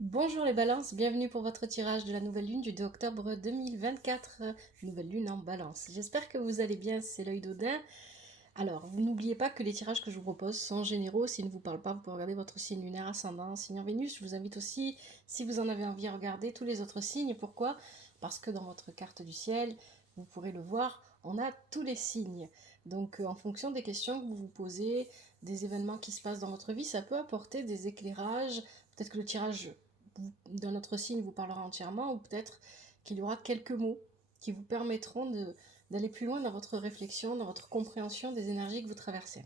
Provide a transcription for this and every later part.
Bonjour les balances, bienvenue pour votre tirage de la nouvelle lune du 2 octobre 2024, nouvelle lune en balance. J'espère que vous allez bien, c'est l'œil d'Odin. Alors, vous n'oubliez pas que les tirages que je vous propose sont généraux, s'ils ne vous parlent pas, vous pouvez regarder votre signe lunaire ascendant, signe en Vénus. Je vous invite aussi, si vous en avez envie, à regarder tous les autres signes. Pourquoi? Parce que dans votre carte du ciel, vous pourrez le voir, on a tous les signes. Donc, en fonction des questions que vous vous posez, des événements qui se passent dans votre vie, ça peut apporter des éclairages. Peut-être que le tirage d'un autre signe vous parlera entièrement, ou peut-être qu'il y aura quelques mots qui vous permettront d'aller plus loin dans votre réflexion, dans votre compréhension des énergies que vous traversez.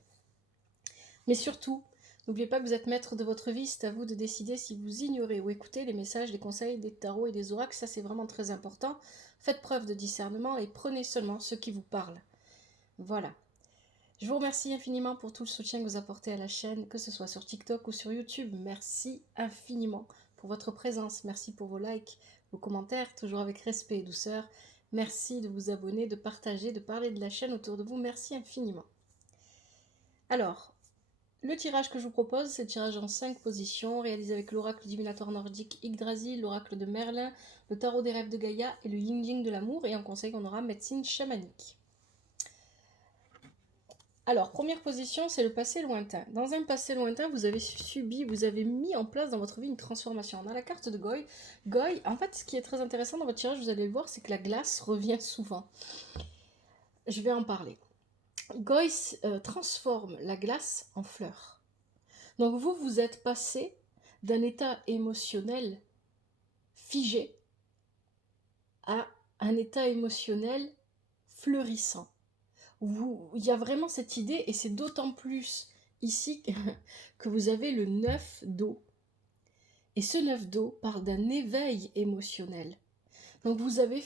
Mais surtout, n'oubliez pas que vous êtes maître de votre vie, c'est à vous de décider si vous ignorez ou écoutez les messages, les conseils des tarots et des oracles, ça c'est vraiment très important. Faites preuve de discernement et prenez seulement ce qui vous parle. Voilà. Je vous remercie infiniment pour tout le soutien que vous apportez à la chaîne, que ce soit sur TikTok ou sur YouTube. Merci infiniment pour votre présence. Merci pour vos likes, vos commentaires, toujours avec respect et douceur. Merci de vous abonner, de partager, de parler de la chaîne autour de vous. Merci infiniment. Alors, le tirage que je vous propose, c'est le tirage en 5 positions, réalisé avec l'oracle divinatoire nordique Yggdrasil, l'oracle de Merlin, le tarot des rêves de Gaïa et le yin yang de l'amour. Et en conseil, on aura médecine chamanique. Alors, première position, c'est le passé lointain. Dans un passé lointain, vous avez subi, vous avez mis en place dans votre vie une transformation. On a la carte de Goy. Goy, en fait, ce qui est très intéressant dans votre tirage, vous allez le voir, c'est que la glace revient souvent. Je vais en parler. Goy transforme la glace en fleur. Donc vous, vous êtes passé d'un état émotionnel figé à un état émotionnel fleurissant. Il y a vraiment cette idée, et c'est d'autant plus ici que vous avez le 9 d'eau. Et ce 9 d'eau parle d'un éveil émotionnel. Donc vous avez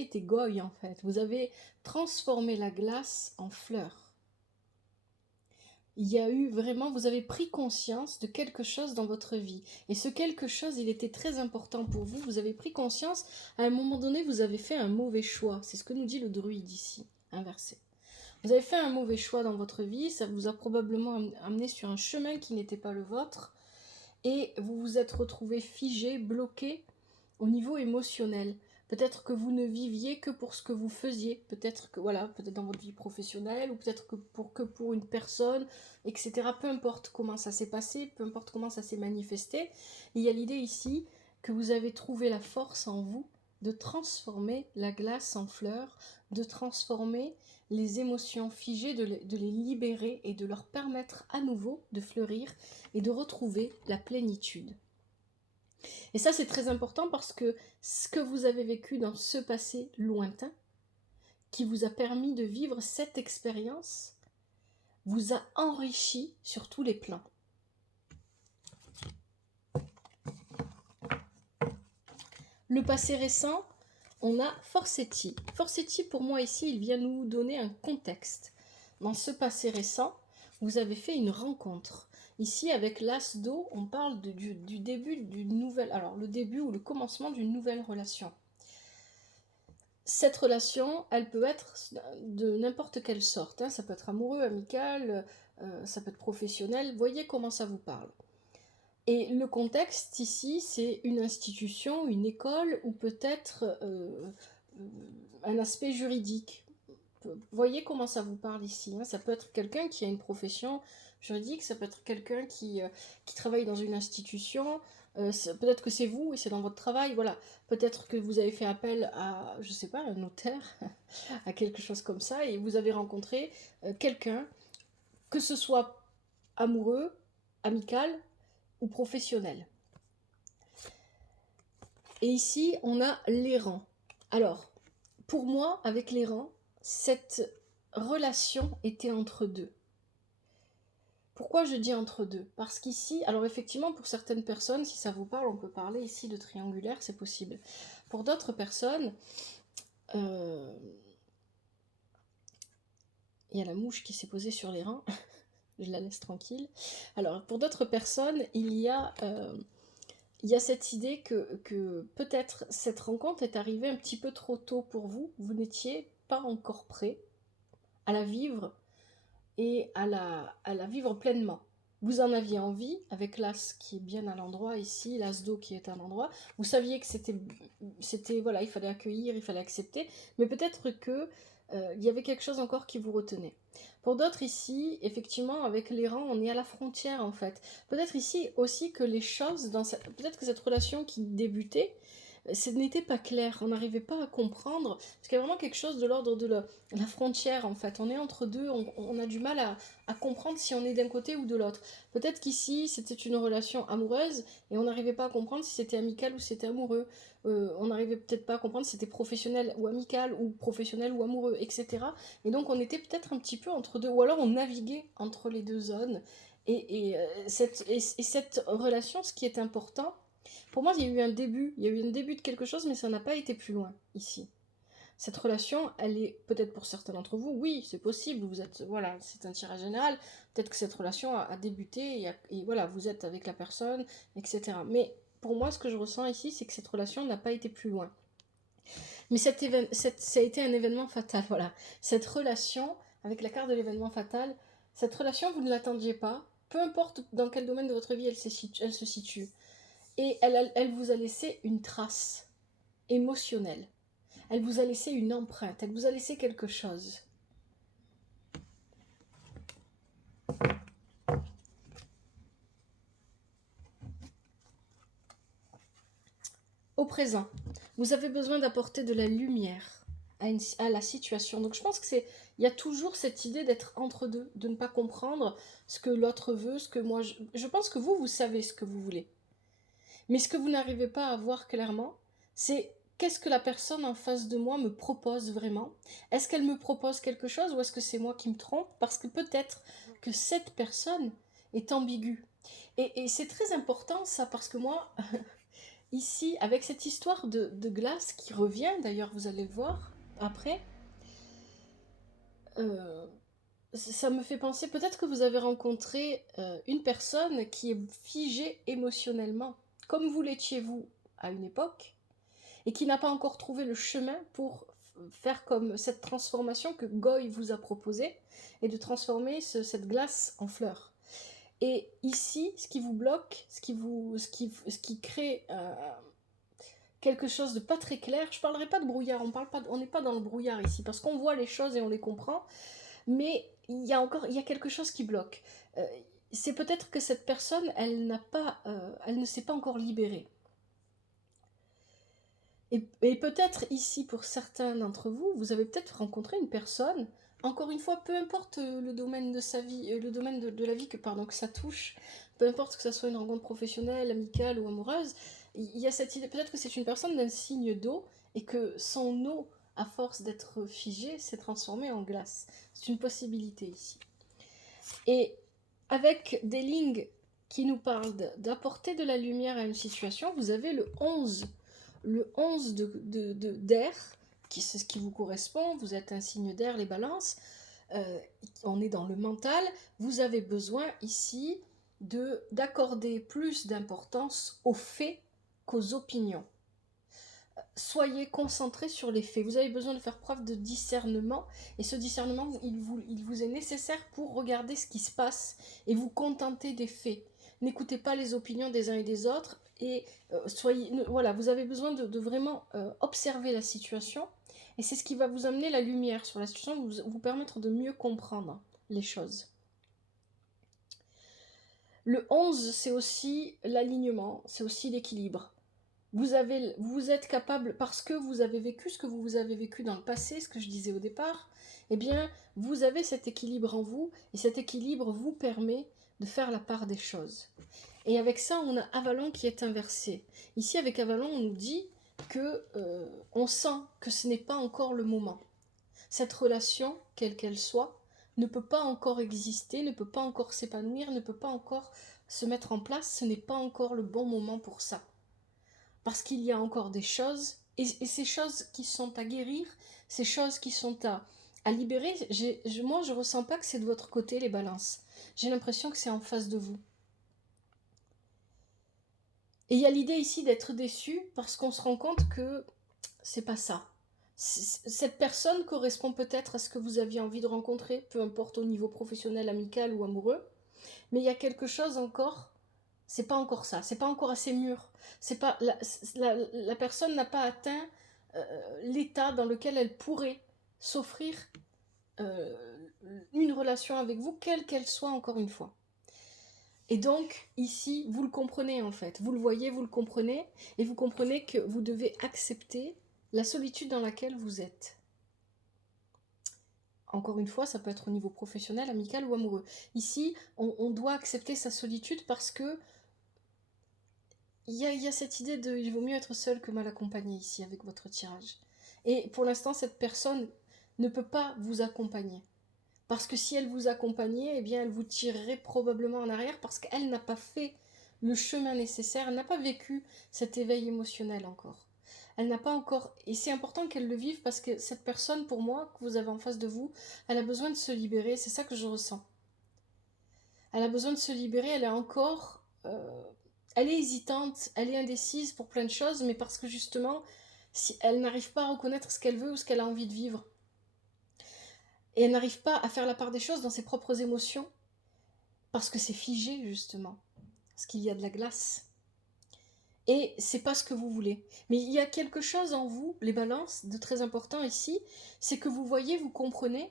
été goy en fait. Vous avez transformé la glace en fleur. Il y a eu vraiment, vous avez pris conscience de quelque chose dans votre vie. Et ce quelque chose, il était très important pour vous. Vous avez pris conscience, à un moment donné, vous avez fait un mauvais choix. C'est ce que nous dit le druide ici, inversé. Vous avez fait un mauvais choix dans votre vie, ça vous a probablement amené sur un chemin qui n'était pas le vôtre, et vous vous êtes retrouvé figé, bloqué au niveau émotionnel. Peut-être que vous ne viviez que pour ce que vous faisiez, peut-être que voilà, peut-être dans votre vie professionnelle, ou peut-être que pour une personne, etc. Peu importe comment ça s'est passé, peu importe comment ça s'est manifesté, il y a l'idée ici que vous avez trouvé la force en vous de transformer la glace en fleurs, de transformer les émotions figées, de les libérer et de leur permettre à nouveau de fleurir et de retrouver la plénitude. Et ça, c'est très important parce que ce que vous avez vécu dans ce passé lointain, qui vous a permis de vivre cette expérience, vous a enrichi sur tous les plans. Le passé récent, on a Forsetti. Forsetti, pour moi, ici, il vient nous donner un contexte. Dans ce passé récent, vous avez fait une rencontre. Ici, avec l'As d'eau, on parle du début d'une nouvelle... Alors, le début ou le commencement d'une nouvelle relation. Cette relation, elle peut être de n'importe quelle sorte. Hein. Ça peut être amoureux, amical, ça peut être professionnel. Voyez comment ça vous parle. Et le contexte ici, c'est une institution, une école, ou peut-être un aspect juridique. Voyez comment ça vous parle ici. Hein. Ça peut être quelqu'un qui a une profession juridique, ça peut être quelqu'un qui travaille dans une institution, peut-être que c'est vous et c'est dans votre travail, voilà. Peut-être que vous avez fait appel à, je sais pas, un notaire, à quelque chose comme ça, et vous avez rencontré quelqu'un, que ce soit amoureux, amical ou professionnel. Et ici, on a l'errant. Alors, pour moi, avec l'errant, cette relation était entre deux. Pourquoi je dis entre deux? Parce qu'ici, alors effectivement, pour certaines personnes, si ça vous parle, on peut parler ici de triangulaire, c'est possible. Pour d'autres personnes, il y a la mouche qui s'est posée sur les reins, je la laisse tranquille. Alors, pour d'autres personnes, il y a cette idée que peut-être cette rencontre est arrivée un petit peu trop tôt pour vous, vous n'étiez pas encore prêt à la vivre et à la vivre pleinement. vous en aviez envie, avec l'as qui est bien à l'endroit ici, l'as d'eau qui est à l'endroit, vous saviez que c'était, voilà, il fallait accueillir, il fallait accepter, mais peut-être que il y avait quelque chose encore qui vous retenait. Pour d'autres ici, effectivement, avec les rangs, on est à la frontière en fait. Peut-être ici aussi que les choses, peut-être que cette relation qui débutait, ce n'était pas clair, on n'arrivait pas à comprendre, parce qu'il y a vraiment quelque chose de l'ordre de la frontière en fait. On est entre deux, on a du mal à comprendre si on est d'un côté ou de l'autre. Peut-être qu'ici c'était une relation amoureuse et on n'arrivait pas à comprendre si c'était amical ou si c'était amoureux. On n'arrivait peut-être pas à comprendre si c'était professionnel ou amical ou professionnel ou amoureux, etc. Et donc on était peut-être un petit peu entre deux, ou alors on naviguait entre les deux zones. Et cette relation, ce qui est important, pour moi, il y a eu un début de quelque chose, mais ça n'a pas été plus loin ici. Cette relation, elle est peut-être pour certains d'entre vous, oui, c'est possible, vous êtes, voilà, c'est un tirage général, peut-être que cette relation a débuté et voilà, vous êtes avec la personne, etc. Mais pour moi, ce que je ressens ici, c'est que cette relation n'a pas été plus loin. Mais ça a été un événement fatal, voilà. Cette relation, avec la carte de l'événement fatal, cette relation, vous ne l'attendiez pas, peu importe dans quel domaine de votre vie elle se situe. Et elle vous a laissé une trace émotionnelle. Elle vous a laissé une empreinte, elle vous a laissé quelque chose. Au présent, vous avez besoin d'apporter de la lumière à la situation. Donc je pense que il y a toujours cette idée d'être entre deux, de ne pas comprendre ce que l'autre veut, ce que moi je pense que vous savez ce que vous voulez. Mais ce que vous n'arrivez pas à voir clairement, c'est qu'est-ce que la personne en face de moi me propose vraiment. Est-ce qu'elle me propose quelque chose ou est-ce que c'est moi qui me trompe? Parce que peut-être que cette personne est ambiguë. Et c'est très important ça, parce que moi, ici, avec cette histoire de glace qui revient, d'ailleurs vous allez le voir après, euh, ça me fait penser, peut-être que vous avez rencontré une personne qui est figée émotionnellement, comme vous l'étiez vous à une époque, et qui n'a pas encore trouvé le chemin pour faire comme cette transformation que Goy vous a proposée, et de transformer cette glace en fleur. Et ici, ce qui vous bloque, ce qui crée quelque chose de pas très clair, je parlerai pas de brouillard, on n'est pas dans le brouillard ici, parce qu'on voit les choses et on les comprend, mais il y a quelque chose qui bloque. Euh, c'est peut-être que cette personne, elle ne s'est pas encore libérée. Et peut-être ici, pour certains d'entre vous, vous avez peut-être rencontré une personne, encore une fois, peu importe le domaine de sa vie, le domaine de la vie que ça touche, peu importe que ça soit une rencontre professionnelle, amicale ou amoureuse, il y a cette idée, peut-être que c'est une personne d'un signe d'eau et que son eau, à force d'être figée, s'est transformée en glace. C'est une possibilité ici. Et avec des lignes qui nous parlent d'apporter de la lumière à une situation, vous avez le 11 d'air, c'est ce qui vous correspond, vous êtes un signe d'air, les balances, on est dans le mental, vous avez besoin ici d'accorder plus d'importance aux faits qu'aux opinions. Soyez concentrés sur les faits. Vous avez besoin de faire preuve de discernement, et ce discernement, il vous est nécessaire pour regarder ce qui se passe et vous contenter des faits. N'écoutez pas les opinions des uns et des autres, et voilà, vous avez besoin de vraiment observer la situation, et c'est ce qui va vous amener la lumière sur la situation, vous permettre de mieux comprendre les choses. Le 11, c'est aussi l'alignement, c'est aussi l'équilibre. Vous êtes capable, parce que vous avez vécu ce que vous avez vécu dans le passé, ce que je disais au départ, eh bien, vous avez cet équilibre en vous, et cet équilibre vous permet de faire la part des choses. Et avec ça, on a Avalon qui est inversé. Ici, avec Avalon, on nous dit que on sent que ce n'est pas encore le moment. Cette relation, quelle qu'elle soit, ne peut pas encore exister, ne peut pas encore s'épanouir, ne peut pas encore se mettre en place, ce n'est pas encore le bon moment pour ça. Parce qu'il y a encore des choses, et ces choses qui sont à guérir, ces choses qui sont à libérer, moi je ressens pas que c'est de votre côté les balances. J'ai l'impression que c'est en face de vous. Et il y a l'idée ici d'être déçu parce qu'on se rend compte que c'est pas ça. Cette personne correspond peut-être à ce que vous aviez envie de rencontrer, peu importe au niveau professionnel, amical ou amoureux. Mais il y a quelque chose encore, c'est pas encore ça, c'est pas encore assez mûr. C'est pas, la personne n'a pas atteint l'état dans lequel elle pourrait s'offrir euh, une relation avec vous, quelle qu'elle soit encore une fois. Et donc, ici, vous le comprenez en fait. Vous le voyez, vous le comprenez, et vous comprenez que vous devez accepter la solitude dans laquelle vous êtes. Encore une fois, ça peut être au niveau professionnel, amical ou amoureux. Ici, on doit accepter sa solitude parce que il y a cette idée de il vaut mieux être seul que mal accompagné ici avec votre tirage. Et pour l'instant, cette personne ne peut pas vous accompagner. Parce que si elle vous accompagnait, eh bien, elle vous tirerait probablement en arrière parce qu'elle n'a pas fait le chemin nécessaire, elle n'a pas vécu cet éveil émotionnel encore. Elle n'a pas encore... Et c'est important qu'elle le vive parce que cette personne, pour moi, que vous avez en face de vous, elle a besoin de se libérer, c'est ça que je ressens. Elle a besoin de se libérer, elle est encore... elle est hésitante, elle est indécise pour plein de choses, mais parce que justement, si elle n'arrive pas à reconnaître ce qu'elle veut ou ce qu'elle a envie de vivre. Et elle n'arrive pas à faire la part des choses dans ses propres émotions, parce que c'est figé, justement. Parce qu'il y a de la glace. Et c'est pas ce que vous voulez. Mais il y a quelque chose en vous, les balances, de très important ici, c'est que vous voyez, vous comprenez,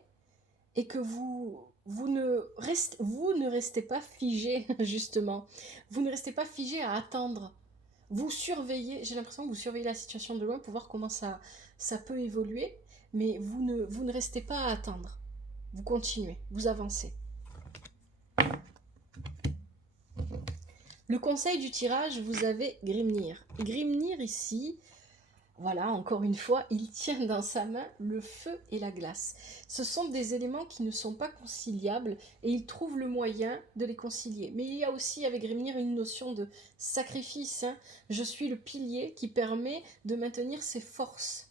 et que vous ne restez pas figé, justement. Vous ne restez pas figé à attendre. Vous surveillez, j'ai l'impression que vous surveillez la situation de loin pour voir comment ça peut évoluer, mais vous ne restez pas à attendre. Vous continuez, vous avancez. Le conseil du tirage, vous avez Grimnir. Grimnir ici, voilà, encore une fois, il tient dans sa main le feu et la glace. Ce sont des éléments qui ne sont pas conciliables et il trouve le moyen de les concilier. Mais il y a aussi avec Grimnir une notion de sacrifice. Hein. Je suis le pilier qui permet de maintenir ses forces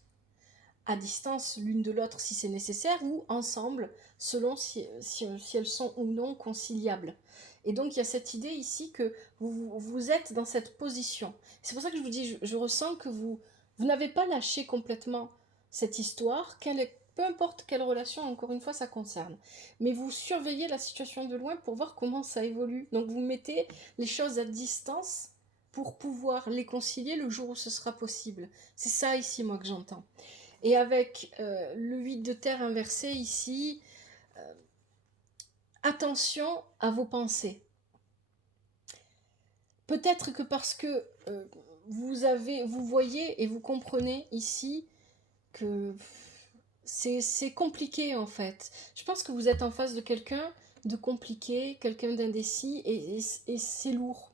à distance l'une de l'autre si c'est nécessaire ou ensemble selon si elles sont ou non conciliables. Et donc il y a cette idée ici que vous êtes dans cette position. C'est pour ça que je vous dis, je ressens que vous n'avez pas lâché complètement cette histoire, peu importe quelle relation, encore une fois, ça concerne. Mais vous surveillez la situation de loin pour voir comment ça évolue. Donc vous mettez les choses à distance pour pouvoir les concilier le jour où ce sera possible. C'est ça ici, moi, que j'entends. Et avec le 8 de terre inversé ici, attention à vos pensées. Peut-être que parce que vous voyez et vous comprenez ici que c'est compliqué en fait. Je pense que vous êtes en face de quelqu'un de compliqué, quelqu'un d'indécis et c'est lourd.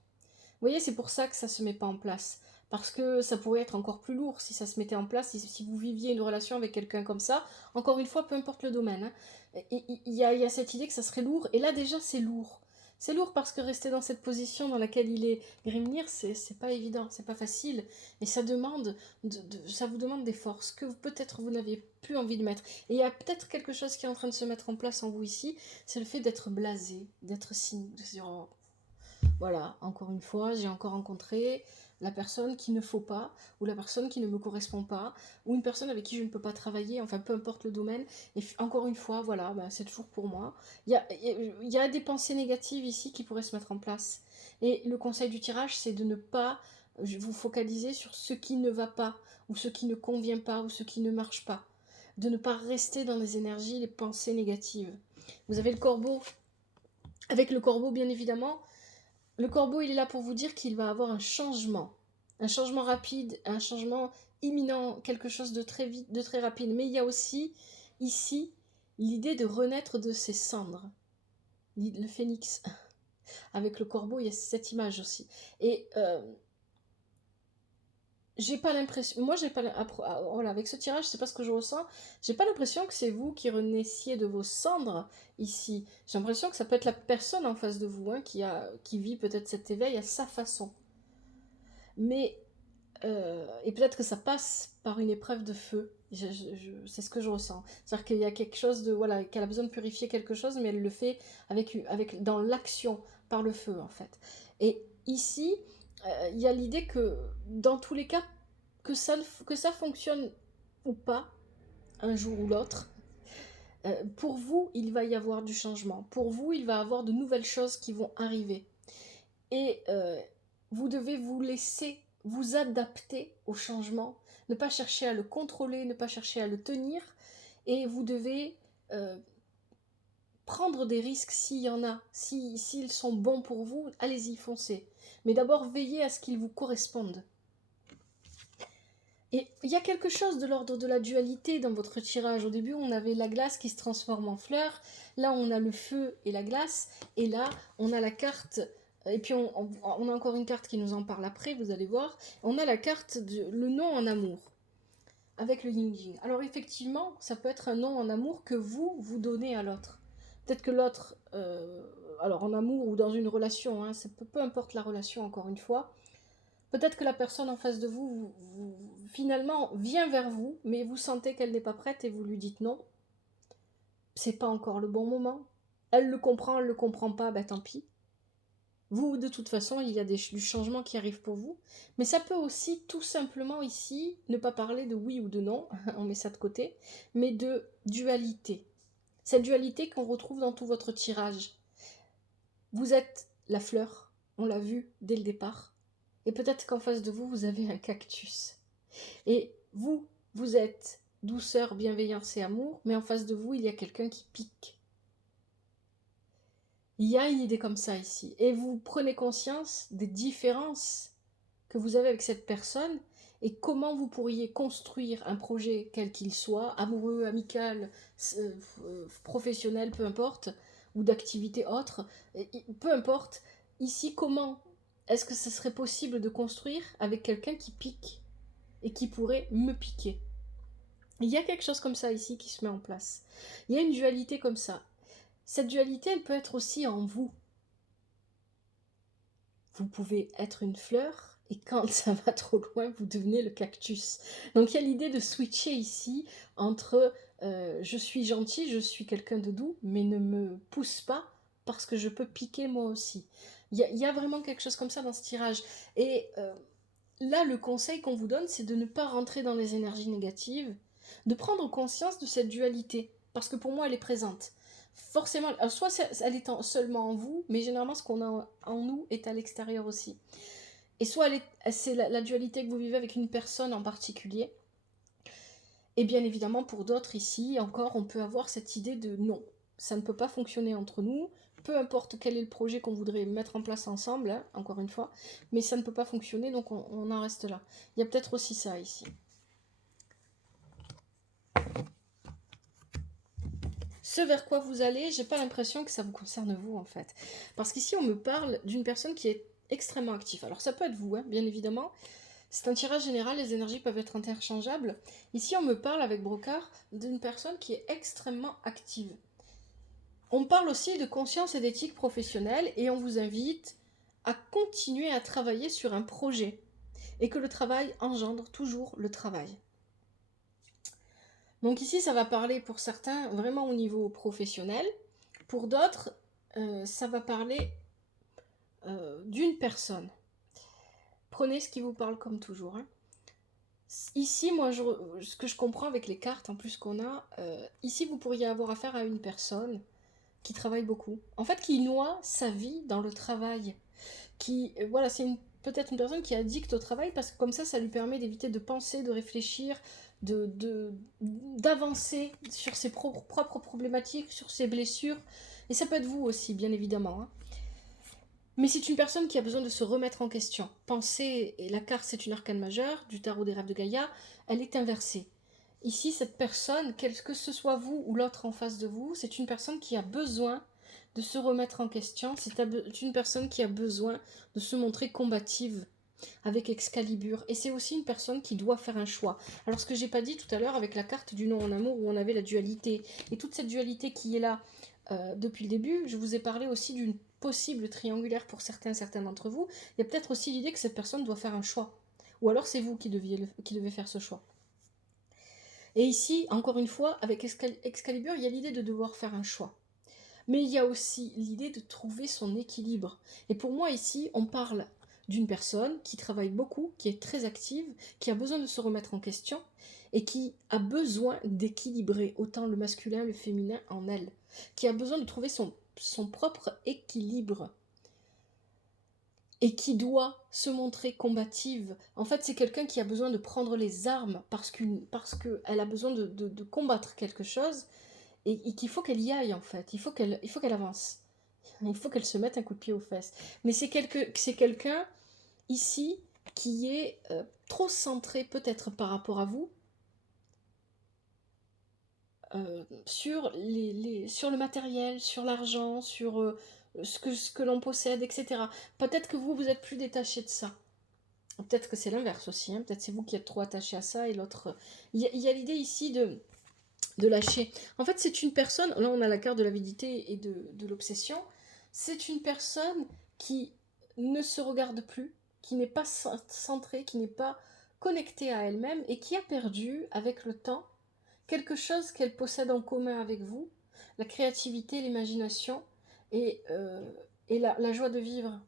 Vous voyez, c'est pour ça que ça ne se met pas en place. Parce que ça pourrait être encore plus lourd si ça se mettait en place, si vous viviez une relation avec quelqu'un comme ça. Encore une fois, peu importe le domaine. Hein. Il y a cette idée que ça serait lourd. Et là, déjà, c'est lourd. C'est lourd parce que rester dans cette position dans laquelle il est Grimnir, c'est pas évident, c'est pas facile. Et ça demande, ça vous demande des forces que peut-être vous n'avez plus envie de mettre. Et il y a peut-être quelque chose qui est en train de se mettre en place en vous ici, c'est le fait d'être blasé, d'être cynique, de se dire oh, voilà, encore une fois, j'ai encore rencontré la personne qu'il ne faut pas, ou la personne qui ne me correspond pas, ou une personne avec qui je ne peux pas travailler, enfin peu importe le domaine. Et encore une fois, voilà, ben, c'est toujours pour moi. Il y a des pensées négatives ici qui pourraient se mettre en place. Et le conseil du tirage, c'est de ne pas vous focaliser sur ce qui ne va pas, ou ce qui ne convient pas, ou ce qui ne marche pas. De ne pas rester dans les énergies, les pensées négatives. Vous avez le corbeau. Avec le corbeau, bien évidemment, le corbeau, il est là pour vous dire qu'il va avoir un changement rapide, un changement imminent, quelque chose de très vite, de très rapide. Mais il y a aussi, ici, l'idée de renaître de ses cendres. Le phénix. Avec le corbeau, il y a cette image aussi. Et j'ai pas l'impression... Moi, j'ai pas... Voilà, avec ce tirage, c'est pas ce que je ressens. J'ai pas l'impression que c'est vous qui renaissiez de vos cendres ici. J'ai l'impression que ça peut être la personne en face de vous hein, qui vit peut-être cet éveil à sa façon. Mais... et peut-être que ça passe par une épreuve de feu. C'est ce que je ressens. C'est-à-dire qu'il y a quelque chose de... Voilà, qu'elle a besoin de purifier quelque chose, mais elle le fait dans l'action, par le feu, en fait. Et ici... il y a l'idée que dans tous les cas, que ça fonctionne ou pas, un jour ou l'autre, Pour vous, il va y avoir du changement. Pour vous, il va y avoir de nouvelles choses qui vont arriver. Et vous devez vous laisser vous adapter au changement, ne pas chercher à le contrôler, ne pas chercher à le tenir, et vous devez prendre des risques s'il y en a, s'ils sont bons pour vous, allez-y, foncez. Mais d'abord, veillez à ce qu'ils vous correspondent. Et il y a quelque chose de l'ordre de la dualité dans votre tirage. Au début, on avait la glace qui se transforme en fleur. Là, on a le feu et la glace. Et là, on a la carte. Et puis, on a encore une carte qui nous en parle après, vous allez voir. On a la carte le non en amour, avec le yin-yang. Alors, effectivement, ça peut être un non en amour que vous donnez à l'autre. Peut-être que l'autre, alors en amour ou dans une relation, hein, peu importe la relation, encore une fois, peut-être que la personne en face de vous, finalement, vient vers vous, mais vous sentez qu'elle n'est pas prête et vous lui dites non. C'est pas encore le bon moment. Elle le comprend, elle le comprend pas, ben tant pis. Vous, de toute façon, il y a du changement qui arrive pour vous. Mais ça peut aussi, tout simplement ici, ne pas parler de oui ou de non, on met ça de côté, mais de dualité. Cette dualité qu'on retrouve dans tout votre tirage. Vous êtes la fleur, on l'a vu dès le départ. Et peut-être qu'en face de vous, vous avez un cactus. Et vous êtes douceur, bienveillance et amour, mais en face de vous, il y a quelqu'un qui pique. Il y a une idée comme ça ici. Et vous prenez conscience des différences que vous avez avec cette personne et comment vous pourriez construire un projet quel qu'il soit, amoureux, amical, professionnel, peu importe, ou d'activité autre, peu importe. Ici, comment est-ce que ce serait possible de construire avec quelqu'un qui pique et qui pourrait me piquer? Il y a quelque chose comme ça ici qui se met en place. Il y a une dualité comme ça. Cette dualité, elle peut être aussi en vous. Vous pouvez être une fleur et quand ça va trop loin, vous devenez le cactus. Donc il y a l'idée de switcher ici entre je suis gentil, je suis quelqu'un de doux, mais ne me pousse pas parce que je peux piquer moi aussi. Il y a vraiment quelque chose comme ça dans ce tirage. Et là, le conseil qu'on vous donne, c'est de ne pas rentrer dans les énergies négatives, de prendre conscience de cette dualité, parce que pour moi, elle est présente. Forcément, soit elle est seulement en vous, mais généralement, ce qu'on a en nous est à l'extérieur aussi. Et soit c'est la dualité que vous vivez avec une personne en particulier. Et bien évidemment, pour d'autres ici, encore, on peut avoir cette idée de non, ça ne peut pas fonctionner entre nous, peu importe quel est le projet qu'on voudrait mettre en place ensemble, hein, encore une fois, mais ça ne peut pas fonctionner, donc on en reste là. Il y a peut-être aussi ça ici. Ce vers quoi vous allez, j'ai pas l'impression que ça vous concerne vous en fait. Parce qu'ici on me parle d'une personne qui est extrêmement active. Alors ça peut être vous, hein, bien évidemment. C'est un tirage général, les énergies peuvent être interchangeables. Ici on me parle avec Brocard d'une personne qui est extrêmement active. On parle aussi de conscience et d'éthique professionnelle et on vous invite à continuer à travailler sur un projet et que le travail engendre toujours le travail. Donc ici, ça va parler pour certains vraiment au niveau professionnel. Pour d'autres, ça va parler d'une personne. Prenez ce qui vous parle comme toujours. Hein. Ici, moi, ce que je comprends avec les cartes en plus qu'on a, ici, vous pourriez avoir affaire à une personne qui travaille beaucoup. En fait, qui noie sa vie dans le travail. Voilà, c'est peut-être une personne qui est addicte au travail parce que comme ça lui permet d'éviter de penser, de réfléchir, d'avancer sur ses propres problématiques, sur ses blessures. Et ça peut être vous aussi, bien évidemment. Hein. Mais c'est une personne qui a besoin de se remettre en question. Penser, et la carte c'est une arcane majeure, du tarot des rêves de Gaïa, elle est inversée. Ici, cette personne, que ce soit vous ou l'autre en face de vous, c'est une personne qui a besoin de se remettre en question. C'est une personne qui a besoin de se montrer combative avec Excalibur. Et c'est aussi une personne qui doit faire un choix. Alors ce que j'ai pas dit tout à l'heure avec la carte du non en amour où on avait la dualité, et toute cette dualité qui est là depuis le début, je vous ai parlé aussi d'une possible triangulaire pour certains d'entre vous. Il y a peut-être aussi l'idée que cette personne doit faire un choix. Ou alors c'est vous qui devez faire ce choix. Et ici, encore une fois, avec Excalibur, il y a l'idée de devoir faire un choix. Mais il y a aussi l'idée de trouver son équilibre. Et pour moi, ici, on parle d'une personne qui travaille beaucoup, qui est très active, qui a besoin de se remettre en question et qui a besoin d'équilibrer autant le masculin, le féminin en elle, qui a besoin de trouver son propre équilibre et qui doit se montrer combative. En fait, c'est quelqu'un qui a besoin de prendre les armes parce qu'elle a besoin de combattre quelque chose et qu'il faut qu'elle y aille, en fait. Il faut qu'elle avance. Il faut qu'elle se mette un coup de pied aux fesses. Mais c'est quelqu'un, ici, qui est trop centré, peut-être par rapport à vous, sur le matériel, sur l'argent, sur ce que l'on possède, etc. Peut-être que vous êtes plus détaché de ça. Peut-être que c'est l'inverse aussi. Hein. Peut-être c'est vous qui êtes trop attaché à ça et l'autre... Il y a l'idée ici de lâcher. En fait, c'est une personne... Là, on a la carte de l'avidité et de l'obsession. C'est une personne qui ne se regarde plus, qui n'est pas centrée, qui n'est pas connectée à elle-même et qui a perdu, avec le temps, quelque chose qu'elle possède en commun avec vous, la créativité, l'imagination et la joie de vivre.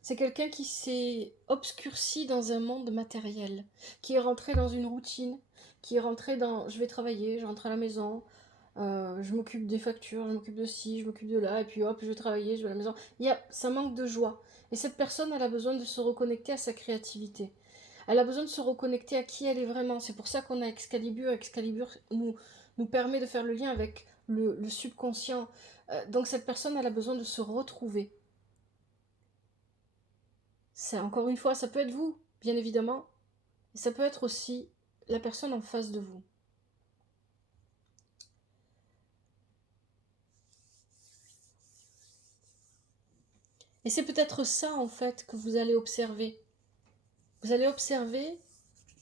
C'est quelqu'un qui s'est obscurci dans un monde matériel, qui est rentré dans une routine, qui est rentré dans je vais travailler, je rentre à la maison, je m'occupe des factures, je m'occupe de ci, je m'occupe de là, et puis hop, je vais travailler, je vais à la maison. Ça manque de joie. Et cette personne, elle a besoin de se reconnecter à sa créativité. Elle a besoin de se reconnecter à qui elle est vraiment. C'est pour ça qu'on a Excalibur. Excalibur nous permet de faire le lien avec le subconscient. Donc cette personne, elle a besoin de se retrouver. Encore une fois, ça peut être vous, bien évidemment. Et ça peut être aussi la personne en face de vous. Et c'est peut-être ça, en fait, que vous allez observer. Vous allez observer,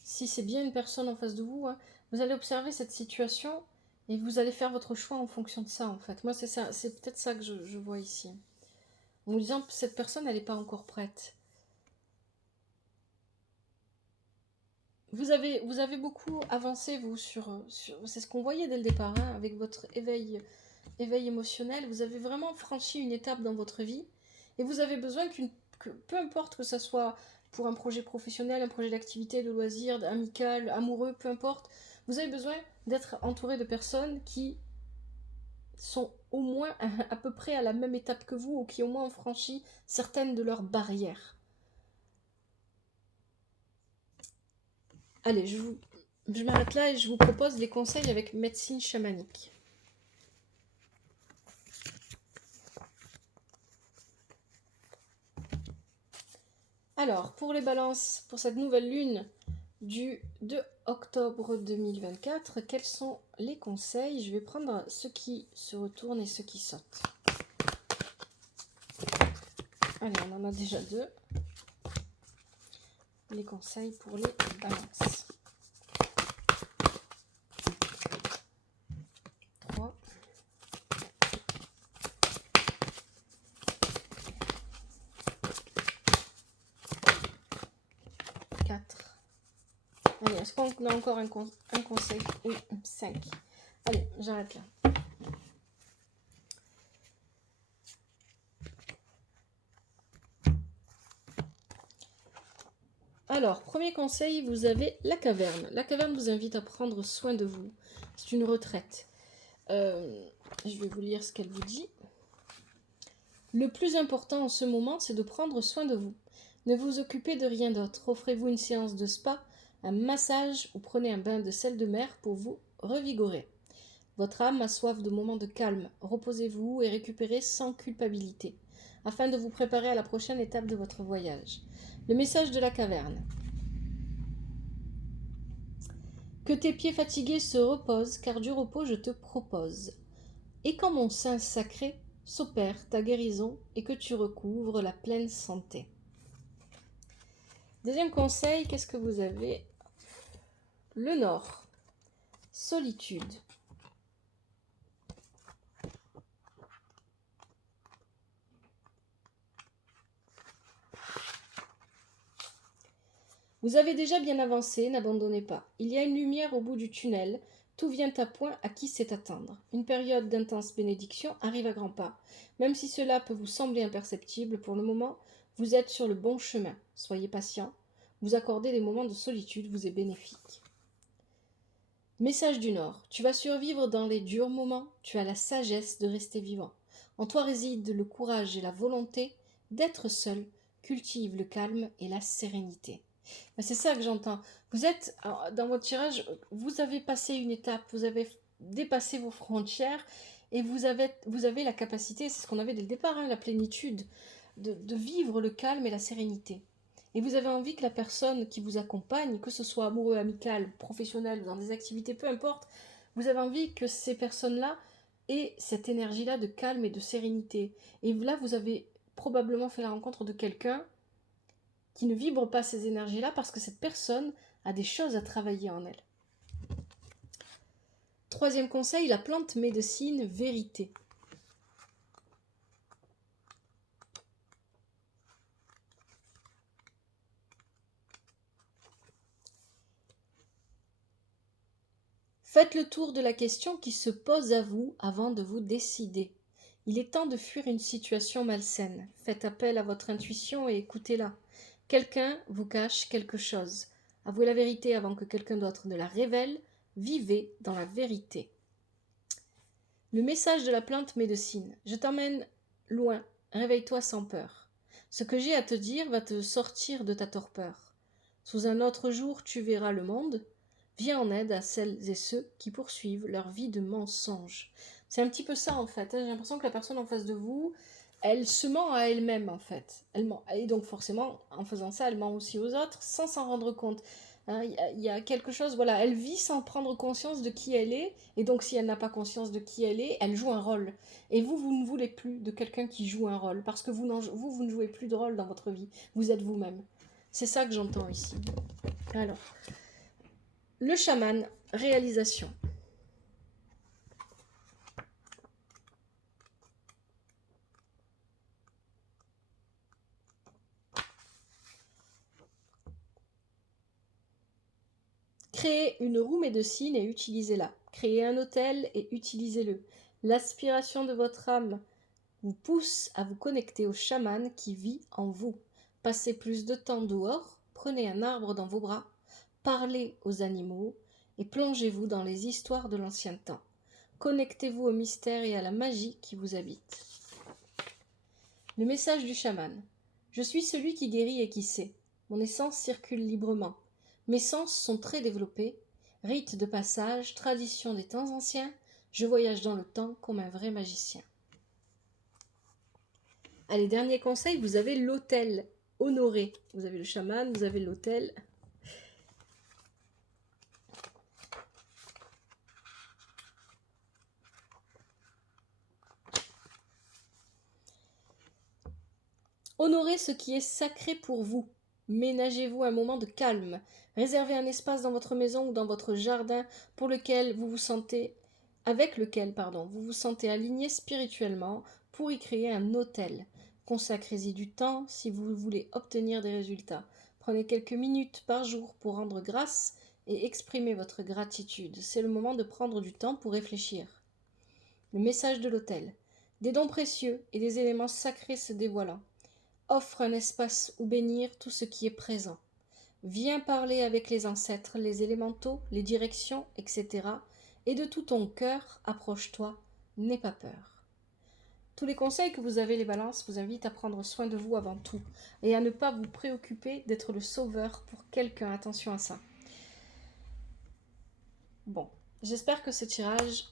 si c'est bien une personne en face de vous, hein, vous allez observer cette situation et vous allez faire votre choix en fonction de ça, en fait. Moi, c'est peut-être ça que je vois ici. En vous disant, cette personne, elle n'est pas encore prête. Vous avez beaucoup avancé, vous, c'est ce qu'on voyait dès le départ, hein, avec votre éveil émotionnel. Vous avez vraiment franchi une étape dans votre vie et vous avez besoin que peu importe que ce soit pour un projet professionnel, un projet d'activité, de loisir, amical, amoureux, peu importe, vous avez besoin d'être entouré de personnes qui sont au moins à peu près à la même étape que vous ou qui au moins ont franchi certaines de leurs barrières. Allez, je m'arrête là et je vous propose des conseils avec médecine chamanique. Alors, pour les balances, pour cette nouvelle lune du 2 octobre 2024, quels sont les conseils? Je vais prendre ceux qui se retournent et ceux qui sautent. Allez, on en a déjà deux. Les conseils pour les balances. 3. 4. Allez, est-ce qu'on a encore un conseil? Oui, 5. Allez, j'arrête là. Alors, premier conseil, vous avez la caverne. La caverne vous invite à prendre soin de vous. C'est une retraite. Je vais vous lire ce qu'elle vous dit. Le plus important en ce moment, c'est de prendre soin de vous. Ne vous occupez de rien d'autre. Offrez-vous une séance de spa, un massage ou prenez un bain de sel de mer pour vous revigorer. Votre âme a soif de moments de calme. Reposez-vous et récupérez sans culpabilité, afin de vous préparer à la prochaine étape de votre voyage. Le message de la caverne. Que tes pieds fatigués se reposent, car du repos je te propose. Et quand mon sein sacré s'opère ta guérison et que tu recouvres la pleine santé. Deuxième conseil, qu'est-ce que vous avez? Le Nord. Solitude. Vous avez déjà bien avancé, n'abandonnez pas. Il y a une lumière au bout du tunnel, tout vient à point à qui sait attendre. Une période d'intense bénédiction arrive à grands pas. Même si cela peut vous sembler imperceptible pour le moment, Vous êtes sur le bon chemin. Soyez patient. Vous accorder des moments de solitude vous est bénéfique. Message du Nord. Tu vas survivre dans les durs moments. Tu as la sagesse de rester vivant. En toi réside le courage et la volonté d'être seul. Cultive le calme et la sérénité. Ben, c'est ça que j'entends. Vous êtes, dans votre tirage, vous avez passé une étape, vous avez dépassé vos frontières et vous avez la capacité, c'est ce qu'on avait dès le départ, hein, la plénitude, de vivre le calme et la sérénité. Et vous avez envie que la personne qui vous accompagne, que ce soit amoureux, amical, professionnel, dans des activités, peu importe, vous avez envie que ces personnes-là aient cette énergie-là de calme et de sérénité. Et là, vous avez probablement fait la rencontre de quelqu'un qui ne vibre pas ces énergies-là parce que cette personne a des choses à travailler en elle. Troisième conseil, la plante médecine vérité. Faites le tour de la question qui se pose à vous avant de vous décider. Il est temps de fuir une situation malsaine. Faites appel à votre intuition et écoutez-la. Quelqu'un vous cache quelque chose. Avouez la vérité avant que quelqu'un d'autre ne la révèle. Vivez dans la vérité. Le message de la plante médecine. Je t'emmène loin. Réveille-toi sans peur. Ce que j'ai à te dire va te sortir de ta torpeur. Sous un autre jour, tu verras le monde. Viens en aide à celles et ceux qui poursuivent leur vie de mensonge. C'est un petit peu ça en fait. J'ai l'impression que la personne en face de vous, elle se ment à elle-même en fait. Elle ment. Et donc forcément, en faisant ça, elle ment aussi aux autres sans s'en rendre compte. Hein, il y a quelque chose, voilà, elle vit sans prendre conscience de qui elle est, et donc si elle n'a pas conscience de qui elle est, elle joue un rôle. Et vous ne voulez plus de quelqu'un qui joue un rôle, parce que vous ne jouez plus de rôle dans votre vie, vous êtes vous-même. C'est ça que j'entends ici. Alors, le chaman, réalisation. Créez une roue médecine et utilisez-la. Créez un hôtel et utilisez-le. L'aspiration de votre âme vous pousse à vous connecter au chaman qui vit en vous. Passez plus de temps dehors, prenez un arbre dans vos bras, parlez aux animaux et plongez-vous dans les histoires de l'ancien temps. Connectez-vous au mystère et à la magie qui vous habite. Le message du chaman. Je suis celui qui guérit et qui sait. Mon essence circule librement. Mes sens sont très développés. Rites de passage, tradition des temps anciens, je voyage dans le temps comme un vrai magicien. Allez, dernier conseil, vous avez l'autel honoré. Vous avez le chaman, vous avez l'autel. Honorez ce qui est sacré pour vous. Ménagez-vous un moment de calme. Réservez un espace dans votre maison ou dans votre jardin avec lequel vous vous sentez aligné spirituellement pour y créer un autel. Consacrez-y du temps si vous voulez obtenir des résultats. Prenez quelques minutes par jour pour rendre grâce et exprimer votre gratitude. C'est le moment de prendre du temps pour réfléchir. Le message de l'autel. Des dons précieux et des éléments sacrés se dévoilant. Offre un espace où bénir tout ce qui est présent. Viens parler avec les ancêtres, les élémentaux, les directions, etc. Et de tout ton cœur, approche-toi, n'aie pas peur. Tous les conseils que vous avez, les balances, vous invitent à prendre soin de vous avant tout et à ne pas vous préoccuper d'être le sauveur pour quelqu'un. Attention à ça. Bon, j'espère que ce tirage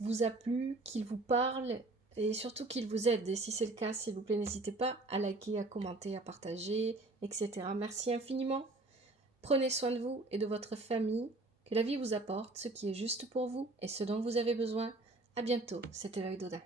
vous a plu, qu'il vous parle et surtout qu'il vous aide. Et si c'est le cas, s'il vous plaît, n'hésitez pas à liker, à commenter, à partager, etc. Merci infiniment. Prenez soin de vous et de votre famille. Que la vie vous apporte ce qui est juste pour vous et ce dont vous avez besoin. À bientôt. C'était l'œil d'Odin.